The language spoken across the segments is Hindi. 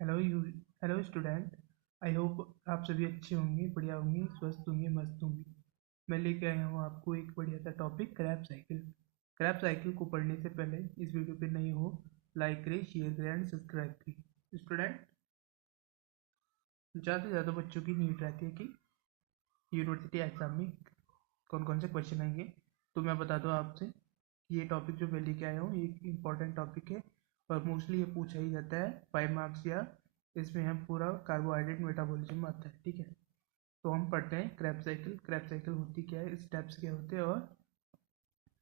Hello you hello student. I hope आप सभी अच्छे होंगे, बढ़िया होंगे, स्वस्थ होंगे, मस्त होंगे। मैं लेके आया हूँ आपको एक बढ़िया सा topic, Krebs cycle. Krebs cycle को पढ़ने से पहले इस वीडियो पे नए हो, लाइक करें, शेयर करें एंड सब्सक्राइब करें। स्टूडेंट, ज़्यादा से ज़्यादा बच्चों की नीड रहती है कि यूनिवर्सिटी एग्जाम में कौन कौन से क्वेश्चन आएंगे। तो मैं बता दूँ आपसे, ये टॉपिक जो मैं लेके आया हूँ ये एक इम्पॉर्टेंट टॉपिक है और मोस्टली ये पूछा ही जाता है 5 मार्क्स या इसमें हम पूरा कार्बोहाइड्रेट मेटाबॉलिज्म आता है। ठीक है, तो हम पढ़ते हैं क्रैप साइकिल। क्रैप साइकिल होती क्या है, स्टेप्स क्या होते हैं और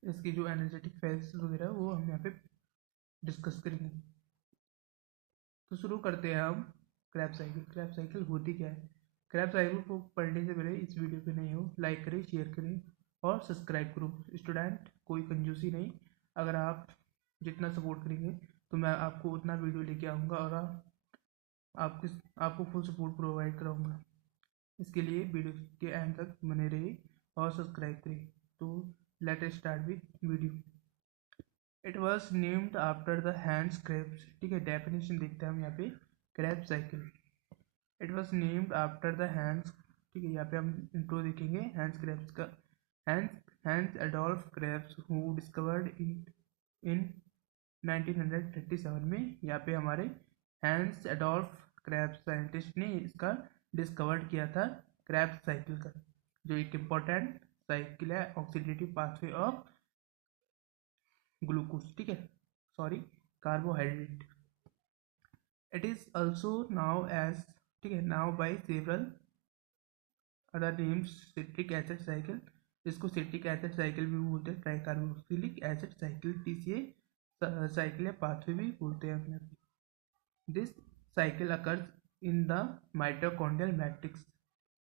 इसकी जो एनर्जेटिक फेजेस वगैरह वो हम यहाँ पे डिस्कस करेंगे। तो शुरू करते हैं हम। क्रैप साइकिल, क्रैप साइकिल होती क्या है। क्रैप साइकिल को पढ़ने से पहले इस वीडियो पे नए हो, लाइक करें, शेयर करें और सब्सक्राइब करो। स्टूडेंट, कोई कंजूसी नहीं, अगर आप जितना सपोर्ट करेंगे तो मैं आपको उतना वीडियो लेके आऊँगा और आपको आपको फुल सपोर्ट प्रोवाइड कराऊँगा। इसके लिए वीडियो के एंड तक बने रहिए और सब्सक्राइब करिए। तो let us start with video. It was named after the Hans Krebs. ठीक है, डेफिनेशन देखते हैं हम यहाँ पे। Krebs cycle, it was named after the Hans. ठीक है, यहाँ पे हम इंट्रो देखेंगे हैंड्स क्रैप्स का। Hans Hans Adolf Krebs who discovered in 1937 में। यहाँ पे हमारे हैंस एडोल्फ क्रैप्स साइंटिस्ट ने इसका डिस्कवर्ड किया था, क्रैप्स साइकिल का, जो एक इम्पोर्टेंट साइकिल है, ऑक्सीडेटिव पाथवे ऑफ ग्लूकोज। ठीक है, sorry, carbohydrate. It is also known as, ठीक है, known by several other names, citric acid cycle. इसको सिट्रिक एसिड साइकिल भी बोलते हैं, tricarboxylic acid cycle, TCA cycle या पाथवे भी बोलते हैं अपने। This cycle occurs in the mitochondrial matrix.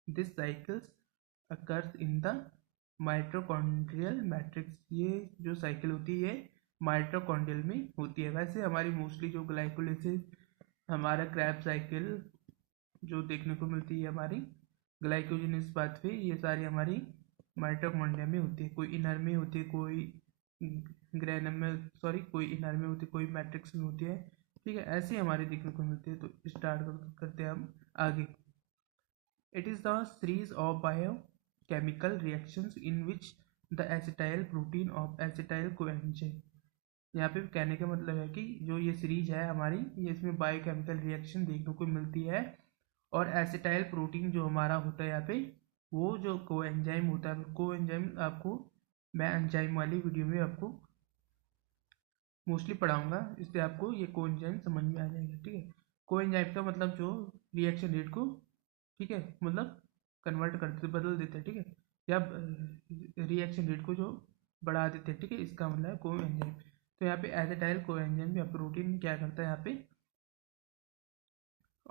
This cycles occurs in the mitochondrial matrix. ये जो साइकिल होती है माइटोकॉन्ड्रियल में होती है। वैसे हमारी मोस्टली जो ग्लाइकोलिसिस, हमारा क्रैप साइकिल जो देखने को मिलती है, हमारी ग्लाइकोजेनेसिस पाथवे, ये सारी हमारी माइटोकॉन्ड्रिया में होती है। कोई इनर में होती है, कोई ग्रैनम में, सॉरी, कोई इनर में होती है, कोई मैट्रिक्स में होती है। ठीक है, ऐसे हमारे देखने को मिलती है। तो स्टार्ट करते हैं हम आगे। It is the series of biochemical reactions in which the acetyl protein of acetyl coenzyme. यहाँ पे कहने का मतलब है कि जो ये सीरीज है हमारी, ये इसमें बायोकेमिकल रिएक्शन देखने को मिलती है और एसिटाइल प्रोटीन जो हमारा होता है यहाँ पे, वो जो कोएंजाइम होता है, कोएंजाइम आपको मैं एंजाइम वाली वीडियो में आपको मोस्टली पढ़ाऊंगा, इससे आपको ये कोएंजाइम समझ में आ जाएगा। ठीक है, कोएंजाइम का मतलब जो रिएक्शन रेट को, ठीक है, मतलब कन्वर्ट करते, बदल देते हैं। ठीक है, या रिएक्शन रेट को जो बढ़ा देते हैं। ठीक है, इसका मतलब है कोएंजाइम। तो यहाँ पे एसिटाइल कोएंजाइम या प्रोटीन क्या करता है, यहाँ पे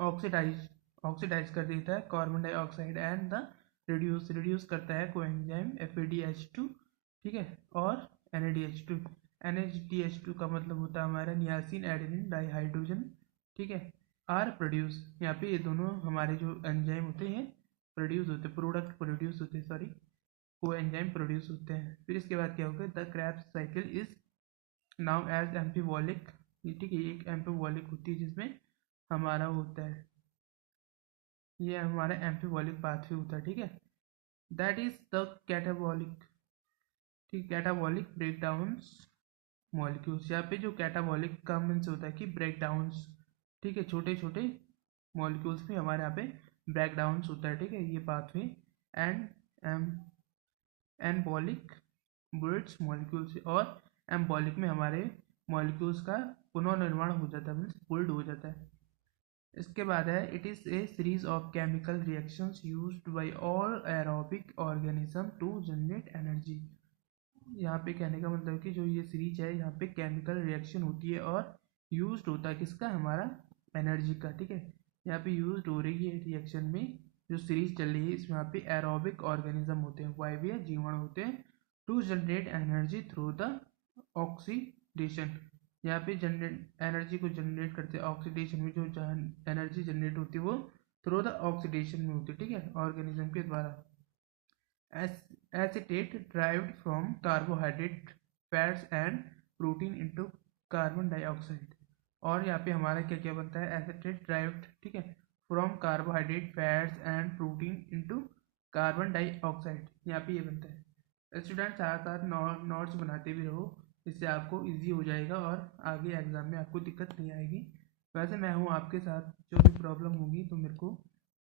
ऑक्सीडाइज ऑक्सीडाइज कर देता है carbon dioxide and the reduce करता है कोएंजाइम FADH2। ठीक है, और NADH2। NADH2 का मतलब होता है हमारा नियासिन एडेनिन डाइहाइड्रोजन। ठीक है, आर प्रोड्यूस, यहाँ पे ये दोनों हमारे जो एंजाइम होते हैं प्रोड्यूस होते हैं, प्रोडक्ट प्रोड्यूस होते हैं, सॉरी, को एंजाइम प्रोड्यूस होते हैं। फिर इसके बाद क्या होगा, the Krebs cycle is known as amphibolic. ठीक है, एक एम्फीबॉलिक होती है जिसमें हमारा होता है, ये हमारा एम्फीबॉलिक पाथवे होता है। ठीक है, दैट इज द कैटाबॉलिक। ठीक, कैटाबॉलिक ब्रेक डाउन्स मॉलिक्यूल्स। यहाँ पे जो कैटाबॉलिक का मीन्स होता है कि ब्रेक डाउन्स। ठीक है, छोटे छोटे मॉलिक्यूल्स में हमारे यहाँ पे ब्रेक डाउन्स होता है। ठीक है, ये पाथवे एंड एम एनबॉलिक ब्रिड्स मॉलिक्यूल्स, और एम्बॉलिक में हमारे मॉलिक्यूल्स का पुनर्निर्माण हो जाता है, मीन्स पुल्ड हो जाता है। इसके बाद है, it is a series of chemical reactions used by all aerobic organism to generate energy. यहाँ पे कहने का मतलब है कि जो ये सीरीज है, यहाँ पे केमिकल रिएक्शन होती है और यूज्ड होता है किसका, हमारा एनर्जी का। ठीक है, यहाँ पे यूज्ड हो रही है रिएक्शन में, जो सीरीज चल रही है इसमें यहाँ पे एरोबिक ऑर्गेनिज्म होते हैं, वायवीय जीवाणु होते हैं, to generate energy through the oxidation. यहाँ पे जनरेट एनर्जी को जनरेट करते हैं ऑक्सीडेशन में, जो एनर्जी जनरेट होती है वो थ्रू द ऑक्सीडेशन में होती है। ठीक है, ऑर्गेनिज्म के द्वारा। acetate derived from carbohydrate, fats and protein into carbon dioxide। और यहाँ पे हमारा क्या क्या बनता है, एसिटेट ड्राइव्ड, ठीक है, from carbohydrate fats and protein into carbon dioxide, यहाँ पे ये बनता है। स्टूडेंट साथ साथ नोट्स बनाते भी रहो, इससे आपको इजी हो जाएगा और आगे एग्जाम में आपको दिक्कत नहीं आएगी। वैसे मैं हूँ आपके साथ, जो भी प्रॉब्लम होगी तो मेरे को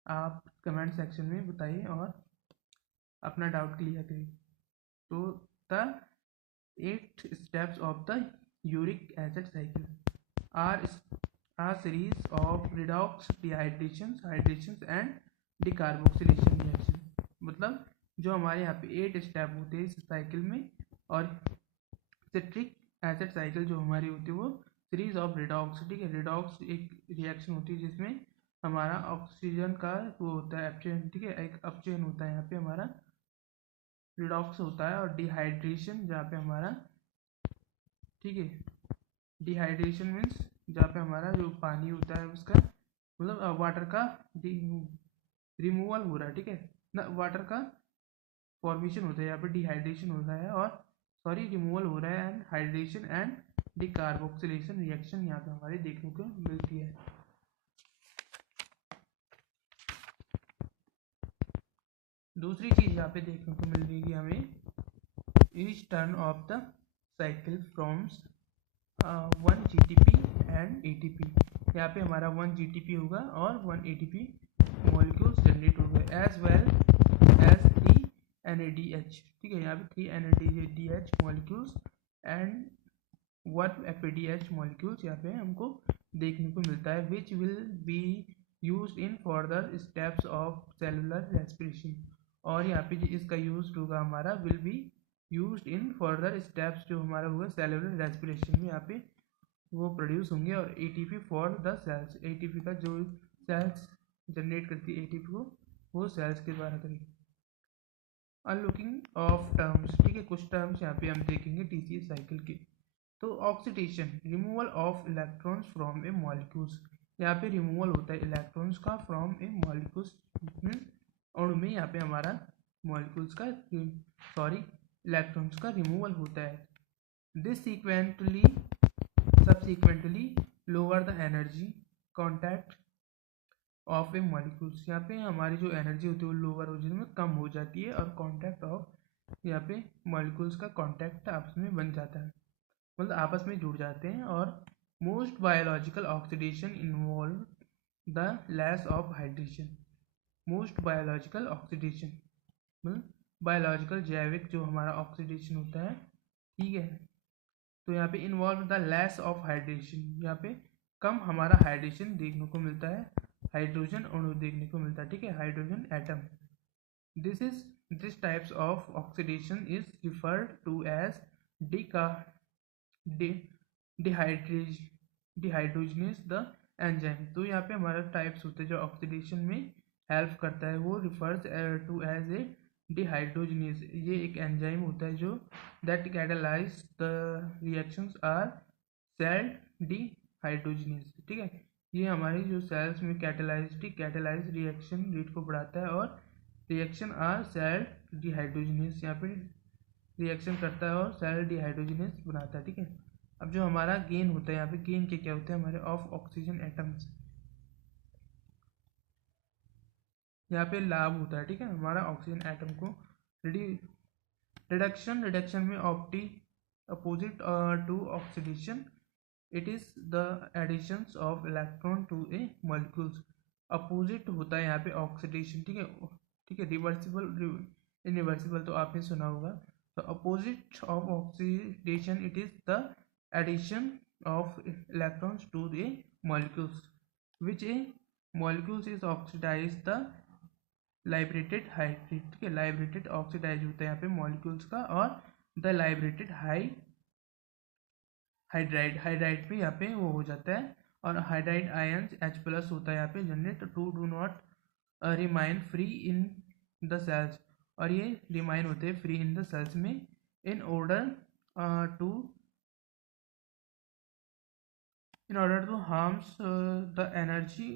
आप कमेंट सेक्शन में बताइए और अपना डाउट क्लियर करिए। तो the 8 steps of the uric acid cycle are a series of redox, dehydrations, hydrations and decarboxylation reaction। मतलब जो हमारे यहाँ पे 8 स्टेप होते हैं इस साइकिल में, और सिट्रिक एसिड साइकिल जो हमारी होती है वो सीरीज ऑफ रिडॉक्स, ठीक है। रिडॉक्स एक रिएक्शन होती है जिसमें हमारा ऑक्सीजन का वो होता है अपचयन, ठीक है, एक अपचयन होता है यहाँ पे हमारा रिडॉक्स होता है, और डिहाइड्रेशन जहाँ पे हमारा, ठीक है, डिहाइड्रेशन मीन्स जहाँ पे हमारा जो पानी होता है उसका मतलब वाटर का रिमूवल हो रहा है, ठीक है ना, वाटर का फॉर्मेशन होता है, यहाँ पे डिहाइड्रेशन होता है और सॉरी रिमूवल हो रहा है, and hydration and decarboxylation reaction यहाँ पे हमारे देखने को मिलती है। दूसरी चीज यहाँ पे देखने को मिल रही है हमें, each turn off the cycle firms 1 GTP and ATP। यहाँ पे हमारा 1 GTP होगा और 1 ATP मॉलिक्यूल्स जनरेट होंगे, एज वेल एज 3 NADH, ठीक है, यहाँ पे 3 NADH molecules and 1 FADH molecules यहाँ पे हमको देखने को मिलता है, which will be use in further steps of cellular respiration. और यहाँ पे इसका यूज होगा हमारा will be use in further steps, जो हमारा होगा सेलुलर रेस्पिरेशन में यहाँ पे वो प्रोड्यूस होंगे, और ATP for the cells, ATP का जो सेल्स जनरेट करती है ATP को वो सेल्स के द्वारा करेगी। अनलुकिंग ऑफ टर्म्स, ठीक है, कुछ टर्म्स यहाँ पे हम देखेंगे TCA साइकिल के। तो oxidation, removal of electrons from A molecules, यहाँ पे रिमूवल होता है इलेक्ट्रॉन्स का फ्रॉम ए मॉलिक्यूल्स, अणु में यहाँ पे हमारा मॉलिक्यूल्स का सॉरी इलेक्ट्रॉन्स का रिमूवल होता है। This subsequently lower the energy contact of a molecules, यहाँ पे हमारी जो एनर्जी होती है वो लोअर हो जाने में कम हो जाती है, और कॉन्टैक्ट ऑफ यहाँ पे मॉलिक्यूल्स का कॉन्टैक्ट आपस में बन जाता है, मतलब आपस में जुड़ जाते हैं। और most biological oxidation involve the loss of hydration, most biological oxidation मतलब बायोलॉजिकल जैविक जो हमारा ऑक्सीडेशन होता है, ठीक है, तो यहाँ पे involve the less of hydration, यहाँ पे कम हमारा हाइड्रेशन देखने को मिलता है, हाइड्रोजन अणु देखने को मिलता है, ठीक है, hydrogen atom. This types of oxidation is referred to as dehydrogenase the enzyme. तो यहाँ पे हमारा टाइप्स होते हैं जो ऑक्सीडेशन में हेल्प करता है, वो refers to as a dehydrogenase, ये एक एंजाइम होता है जो that catalyse the reactions are cell dehydrogenase, ठीक है, ये हमारी जो सेल्स में कैटालाइज रिएक्शन रेट को बढ़ाता है, और रिएक्शन आर सेल डिहाइड्रोजनेस यहाँ पे रिएक्शन करता है और सेल डिहाइड्रोजनेस बनाता है, ठीक है। अब जो हमारा गेन होता है यहाँ पे, गेन के क्या होते हैं हमारे ऑफ ऑक्सीजन एटम्स, यहाँ पे लाभ होता है, ठीक है, हमारा ऑक्सीजन एटम को रिडक्शन में opposite to oxidation, it is the additions of electron to a molecules. Opposite होता है यहाँ पे ऑक्सीडेशन, ठीक है, ठीक है, रिवर्सिबल इनरिवर्सिबल तो आपने सुना होगा। तो opposite of oxidation it is the addition of electrons to a molecules, which a molecules is oxidise the liberated hydrate, ठीक है, लाइब्रेटेड ऑक्सीडाइज होता है यहाँ पे मॉलिक्यूल्स का, और द लाइब्रेटेड हाइड्राइड पे यहाँ पे वो हो जाता है, और हाइड्राइड आयंस H+ होता है यहाँ पे generate to do not remain free in the cells, और ये रिमाइन होते हैं फ्री इन द सेल्स में in order to harness the energy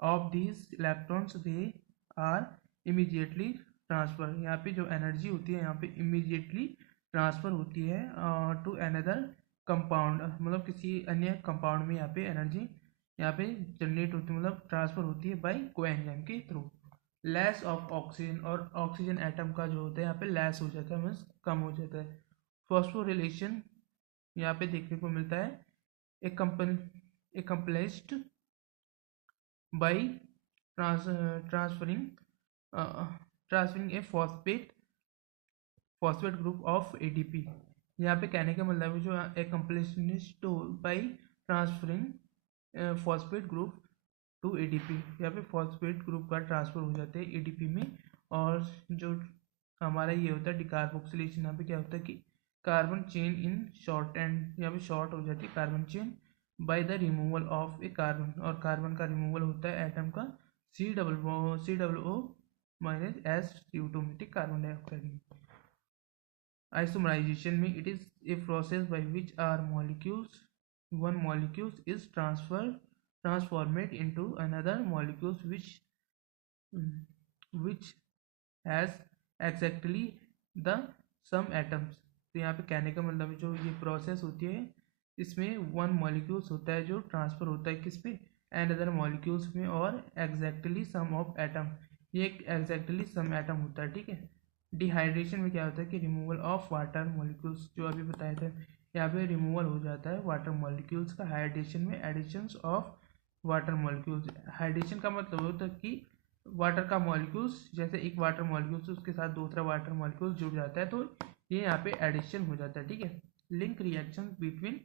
of these electrons they are immediately transfer, यहाँ पे जो एनर्जी होती है यहाँ पे इमीडिएटली ट्रांसफर होती है टू अनदर कंपाउंड मतलब किसी अन्य कंपाउंड में यहाँ पे एनर्जी यहाँ पे जनरेट होती है, मतलब ट्रांसफर होती है बाय कोएंजाइम के थ्रू। लेस ऑफ ऑक्सीजन, और ऑक्सीजन एटम का जो होता है यहाँ पे लेस हो जाता है, मीन्स कम हो जाता है। फॉस्फोरिलेशन यहाँ पे देखने को मिलता है, accomplished by transferring a phosphate group of ADP। यहाँ पे कहने का मतलब है जो accomplished by transferring phosphate group to ADP, यहाँ पे फॉस्फेट ग्रुप का ट्रांसफर हो जाता है ADP में। और जो हमारा ये होता है डिकार्बोक्सिलेशन, यहाँ पे क्या होता है कि carbon chain in shortened, यहाँ पे शॉर्ट हो जाती है carbon chain by the removal of a carbon, और कार्बन का रिमूवल होता है एटम का COO माइनस SCO2 में, ठीक, कार्बन डाइऑक्साइड में। आइसोमराइजेशन में it is a process by which are molecules one molecule is transformed into another molecule which has exactly the same atoms। तो यहाँ पे कहने का मतलब जो ये प्रोसेस होती है इसमें वन मॉलिक्यूल्स होता है जो ट्रांसफर होता है किस पे, एंड अदर मॉलिक्यूल्स में, और एग्जैक्टली सम ऑफ एटम, ये एक एग्जैक्टली सम एटम होता है, ठीक है। डिहाइड्रेशन में क्या होता है कि रिमूवल ऑफ वाटर मॉलिक्यूल्स, जो अभी बताया था यहाँ पे रिमूवल हो जाता है वाटर मॉलिक्यूल्स का। हाइड्रेशन में additions of water molecules, hydration का मतलब होता है कि वाटर का मॉलिक्यूल्स, जैसे एक वाटर मॉलिक्यूल्स उसके साथ दूसरा वाटर मॉलिक्यूल जुड़ जाता है तो ये यहाँ पे एडिशन हो जाता है, ठीक है। Link reaction between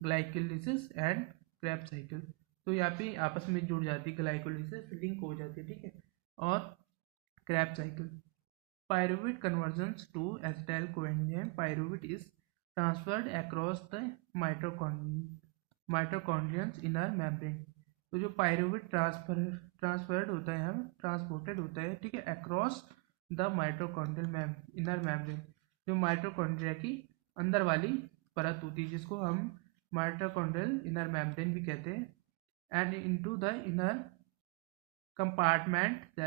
glycolysis and Krebs cycle, तो यहाँ पे आपस में जुड़ जाती है, ग्लाइकोलिसिस लिंक हो जाती है, ठीक है। और Krebs cycle, pyruvate conversions to acetyl coenzyme, pyruvate is transferred across the mitochondrial inner membrane। तो जो पायरुवेट ट्रांसफर्ड होता है, हम ट्रांसपोर्टेड होता है, ठीक है, across the mitochondrial inner membrane, जो माइटोकॉन्ड्रिया की अंदर वाली परत होती है जिसको हम माइटोकॉन्ड्रियल इनर मेम्ब्रेन भी कहते हैं, and into the inner compartment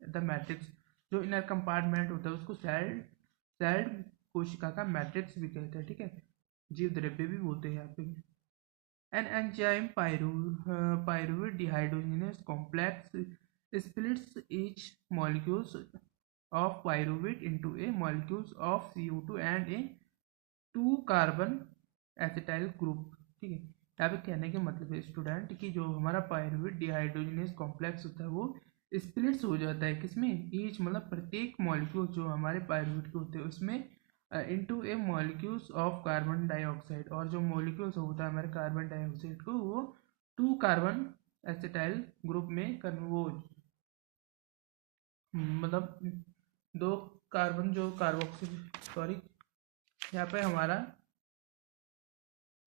the matrix, जो इनर कंपार्टमेंट होता है उसको सेल्ड कोशिका का मैट्रिक्स भी कहते हैं, ठीक है, जीव द्रव्य भी बोलते हैं यहाँ पे। An enzyme pyruvate dehydrogenase complex splits each molecules of pyruvate into a molecules of CO2 and a 2 carbon acetyl group, ठीक है। यहाँ पे कहने के मतलब है स्टूडेंट कि जो हमारा पायरुवेट डिहाइड्रोजनेस कॉम्प्लेक्स होता है वो स्प्लिट्स हो जाता है किसमें, ईच मतलब प्रत्येक मॉलिक्यूल जो हमारे पायरुवेट के होते हैं उसमें into A molecules of carbon dioxide, और जो मॉलिक्यूल्स होता है हमारे कार्बन डाइऑक्साइड को वो 2 कार्बन एसिटाइल ग्रुप में वो मतलब 2 कार्बन जो कार्बोक्सिल सॉरी यहाँ पे हमारा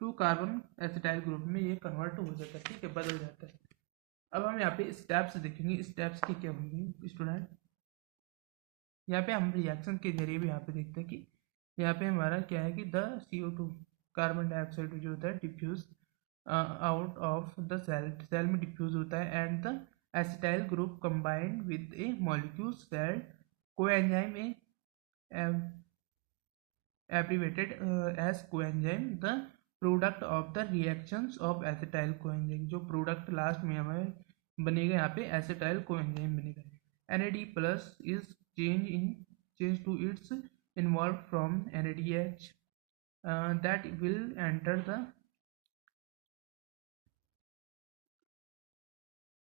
2 कार्बन एसिटाइल ग्रुप में ये कन्वर्ट हो जाता है, ठीक है, बदल जाता है। अब हम यहाँ पे स्टेप्स देखेंगे, स्टेप्स की क्या होंगी स्टूडेंट। यहाँ पे हम रिएक्शन के जरिए भी यहाँ पे देखते हैं कि यहाँ पे हमारा क्या है कि द CO2 कार्बन डाइऑक्साइड जो होता है diffuse out of the cell में डिफ्यूज होता है, and the acetyl group combined with a molecule cell coenzyme A abbreviated as coenzyme, the product of the reactions of acetyl coenzyme, जो प्रोडक्ट लास्ट में हमें बनेगा यहाँ पे एसिटाइल कोएंजाइम बनेगा। NAD plus is change to its involved from NADH that will enter the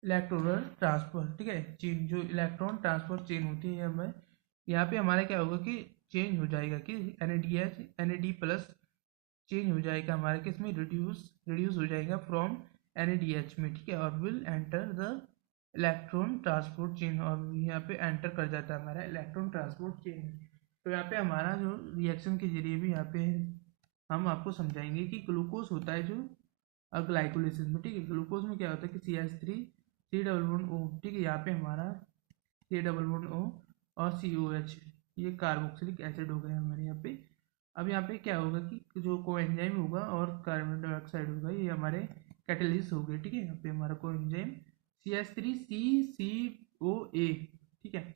electron transfer, ठीक है, चेन, जो इलेक्ट्रॉन ट्रांसफर चेन होती है हमें यहाँ पे हमारा क्या होगा कि चेंज हो जाएगा कि NAD प्लस चेंज हो जाएगा हमारे केस में रिड्यूस हो जाएगा फ्रॉम NADH में, ठीक है, और will enter the electron transport chain, और यहाँ पे एंटर कर जाता है हमारा इलेक्ट्रॉन ट्रांसपोर्ट चेन। तो यहाँ पे हमारा जो रिएक्शन के जरिए भी यहाँ पे हम आपको समझाएंगे कि ग्लूकोज होता है जो ग्लाइकोलिसिस में, ठीक है, ग्लूकोज में क्या होता है कि CH3 C11O, ठीक है, यहाँ पे हमारा C11O और COH, ये कार्बोक्सिलिक एसिड हो गया हमारे यहाँ पे। अब यहाँ पे क्या होगा कि जो कोएंजाइम होगा और कार्बन डाइऑक्साइड होगा ये हमारे कैटलिस्ट हो गए, ठीक है। यहाँ पे हमारा कोएंजाइम CH3CCOA, ठीक है,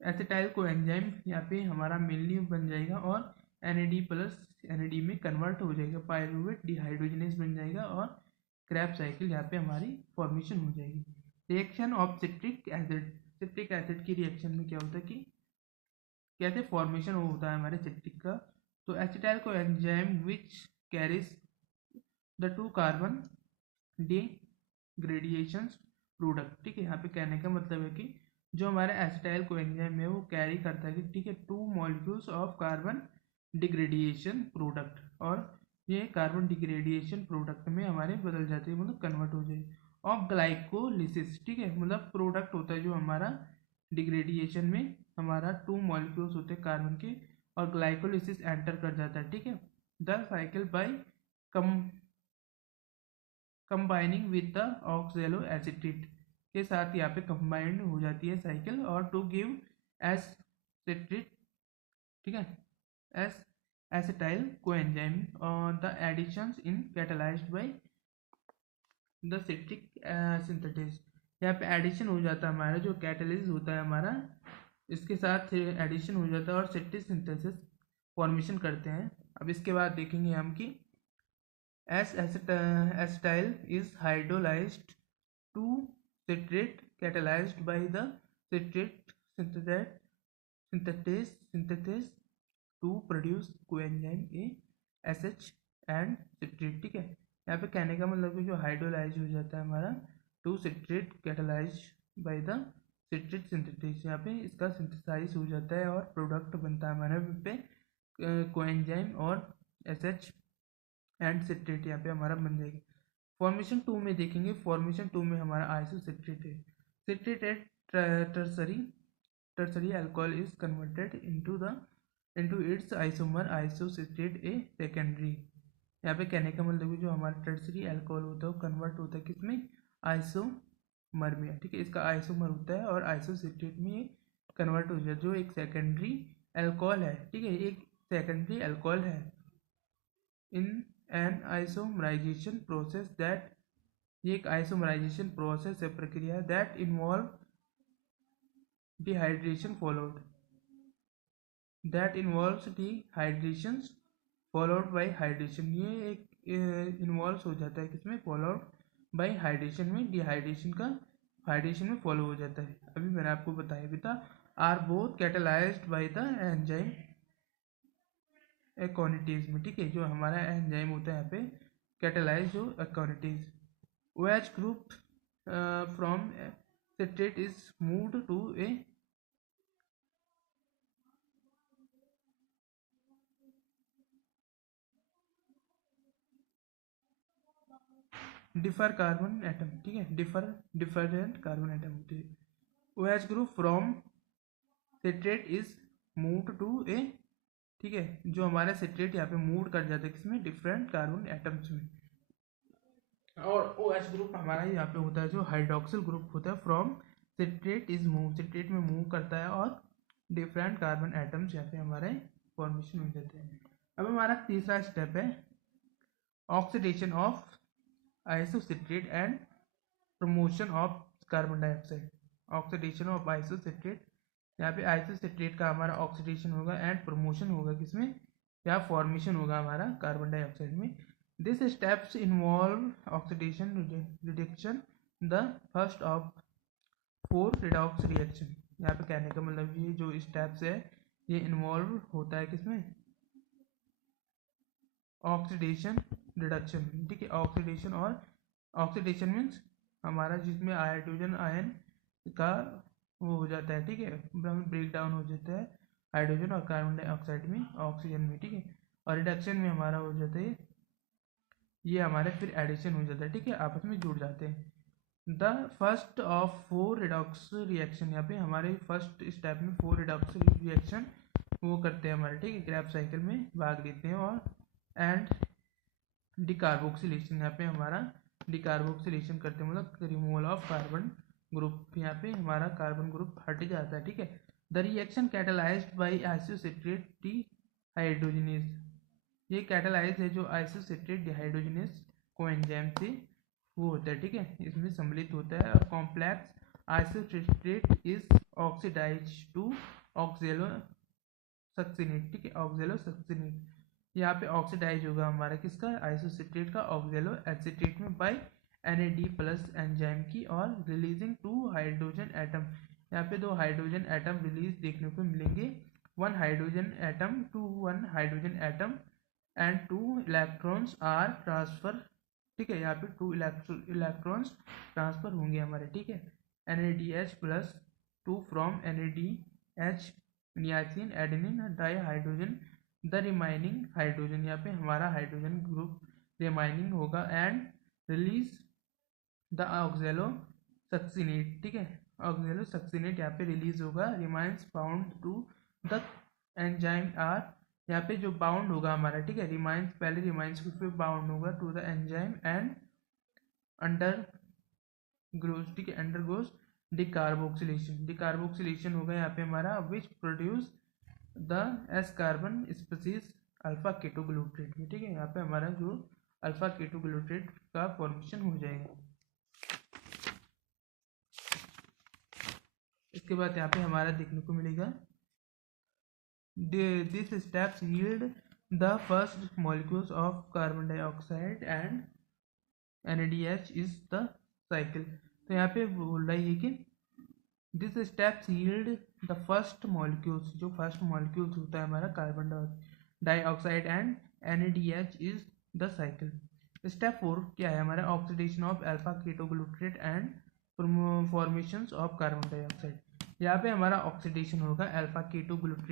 एसिटाइल कोएंजाइम यहाँ पे हमारा मेनली बन जाएगा, और NAD प्लस NAD में कन्वर्ट हो जाएगा, पायरूवेट डिहाइड्रोजनेस बन जाएगा और क्रैब साइकिल यहाँ पे हमारी फॉर्मेशन हो जाएगी। रिएक्शन ऑफ सिट्रिक एसिड की रिएक्शन में क्या होता है कि कैसे फॉर्मेशन होता है हमारे सिट्रिक का। तो acetyl coenzyme which carries the 2 carbon degradation product, ठीक है। यहाँ पे कहने का मतलब है कि जो हमारे एसिटाइल को एंजाइम है वो कैरी करता है कि ठीक है 2 molecules of carbon degradation product, और ये कार्बन डिग्रेडिएशन प्रोडक्ट में हमारे बदल जाते हैं, मतलब कन्वर्ट हो जाए। ऑफ ग्लाइकोलिसिस, ठीक है, मतलब प्रोडक्ट होता है जो हमारा डिग्रेडिएशन में हमारा 2 मॉलिक्यूल्स होते हैं कार्बन के, और ग्लाइकोलिसिस एंटर कर जाता है, ठीक है। The cycle by combining with the oxalo acetate के साथ यहाँ पे कंबाइंड हो जाती है साइकिल, और टू गिव एसिटेट, ठीक है, S acetyl coenzyme the additions in catalyzed by the citric synthesis। यहाँ पे एडिशन हो जाता है हमारा, जो कैटलिस्ट होता है हमारा, इसके साथ एडिशन हो जाता है और सिट्रिक सिंथेसिस फॉर्मेशन करते हैं। अब इसके बाद देखेंगे हम कि acetyl is hydrolyzed to citrate catalyzed by the citrate synthesis to produce coenzyme A SH and citrate, ठीक है। यहाँ पे कहने का मतलब कि जो हाइड्रोलाइज हो जाता है हमारा to citrate catalyse by the citrate synthesis, यहाँ पे इसका सिंथेसाइज हो जाता है और प्रोडक्ट बनता है हमारे पे कोएंजाइम और SH एंड सिट्रेट यहाँ पे हमारा बन जाएगा। फॉर्मेशन 2 में देखेंगे, फॉर्मेशन 2 में हमारा आइसोसिट्रेट है। Citrated tertiary alcohol is converted into its isomer isocitrate a secondary। यहाँ पे कहने का मतलब है जो हमारा टर्सरी अल्कोहल होता है वो कन्वर्ट होता है किसमें, आइसोमर में, ठीक है। इसका आइसोमर होता है और आइसोसिट्रेट में कन्वर्ट हो जाता है, जो एक सेकेंडरी अल्कोहल है, ठीक है, एक सेकेंडरी अल्कोहल है। In an isomerisation process that, ये एक आइसोमराइजेशन प्रोसेस है, प्रक्रिया that involve dehydration followed, that involves dehydration followed by hydration। ये एक इन्वॉल्व हो जाता है किसमें, फॉलोड बाय हाइड्रेशन में, डिहाइड्रेशन का हाइड्रेशन में फॉलो हो जाता है। अभी मैंने आपको बताया भी था, are both catalysed by the enzyme activities में, ठीक है। जो हमारा एंजाइम होता है यहाँ पे कैटलाइज जो activities, OH group from citrate is moved to a differ carbon atom, ठीक है, डिफरेंट कार्बन एटम होते हैं। OH group from citrate is moved to a, ठीक है, जो हमारा सिट्रेट यहाँ पे मूव कर जाता है किसमें, डिफरेंट कार्बन एटम्स में। और OH ग्रुप हमारा यहाँ पे होता है जो हाइड्रोक्सिल ग्रुप होता है, from citrate is move, citrate में मूव करता है और डिफरेंट कार्बन एटम्स यहाँ पे हमारे फॉर्मेशन हो जाते हैं। अब हमारा तीसरा स्टेप है oxidation of isocitrate and promotion of carbon dioxide. Oxidation of isocitrate, यहाँ पे आइसोसिट्रेट का हमारा ऑक्सीडेशन होगा एंड प्रमोशन होगा किसमें, या फॉर्मेशन होगा हमारा कार्बन डाइऑक्साइड में। This steps involve oxidation reduction, the first of 4 redox reaction. यहाँ पे कहने का मतलब ये जो स्टेप्स है ये इन्वॉल्व होता है किसमें, ऑक्सीडेशन रिडक्शन, ठीक है। ऑक्सीडेशन, और ऑक्सीडेशन मीन्स हमारा जिसमें हाइड्रोजन आयन का वो हो जाता है, ठीक है, ब्रेक डाउन हो जाता है हाइड्रोजन और कार्बन डाइऑक्साइड में ऑक्सीजन में, ठीक है। और रिडक्शन में हमारा हो जाता है ये हमारे फिर एडिशन हो जाता है, ठीक है, आपस में जुड़ जाते हैं। The first of 4 redox reaction, यहाँ पे हमारे फर्स्ट स्टेप में 4 रिडॉक्स रिएक्शन वो करते हैं हमारे, ठीक है, क्रैब साइकिल में भाग लेते हैं। और एंड डिकार्बोक्सिलेशन, यहाँ पे हमारा डिकार्बोक्सिलेशन करते हैं, मतलब रिमूवल ऑफ कार्बन ग्रुप, यहाँ पे हमारा कार्बन ग्रुप हट जाता है, ठीक है। The reaction catalysed by isocitrate dehydrogenase, ये कैटलाइज है जो आइसोसिट्रेट डिहाइड्रोजनेस कोएंजाइम से वो होता है, ठीक है, इसमें सम्मिलित होता है। और complex isocitrate is oxidised to oxalosuccinate, ठीक है, ऑक्जेलो सक्सिनेट। यहाँ पे ऑक्सीडाइज होगा हमारा किसका, आइसोसिट्रेट का ऑक्जेलो एसिटेट में बाय NAD+ एंजाइम की, और रिलीजिंग 2 हाइड्रोजन एटम। यहाँ पे 2 हाइड्रोजन एटम रिलीज देखने को मिलेंगे, 1 hydrogen atom to 1 hydrogen atom and 2 electrons are transfer, ठीक है, यहाँ पे 2 इलेक्ट्रॉन्स ट्रांसफर होंगे हमारे, ठीक है। NADH+2 from NADH niacin adenine di hydrogen, the remaining hydrogen, यहाँ पे हमारा हाइड्रोजन ग्रुप रिमाइनिंग होगा, and release the oxalosuccinate, ठीक है, ऑक्जेलो सक्सिनेट यहाँ पे रिलीज होगा, remains bound to the enzyme are, यहाँ पे जो बाउंड होगा हमारा, ठीक है, रिमाइंस पहले रिमाइंस के फिर बाउंड होगा to the enzyme and undergoes, ठीक है, अंडर गोज डिकार्बोक्सिलेशन, डिकार्बोक्सिलेशन होगा यहाँ पे हमारा, which produce the S carbon species alpha ketoglutarate, ठीक है, यहाँ पे हमारा जो अल्फा केटोग्लूट्रेट का फॉर्मेशन हो जाएगा। इसके बाद यहाँ पे हमारा देखने को मिलेगा this steps yield the first molecules of carbon dioxide and NADH is the cycle. तो यहाँ पे बोल रहा है कि this steps yield the first molecules, जो फर्स्ट मॉलिक्यूल्स होता है हमारा carbon dioxide and NADH is the cycle. Step 4 क्या है हमारा, oxidation of alpha ketoglutarate and formations of carbon dioxide. यहाँ पे हमारा ऑक्सीडेशन होगा अल्फा केटोग्लूट्रेट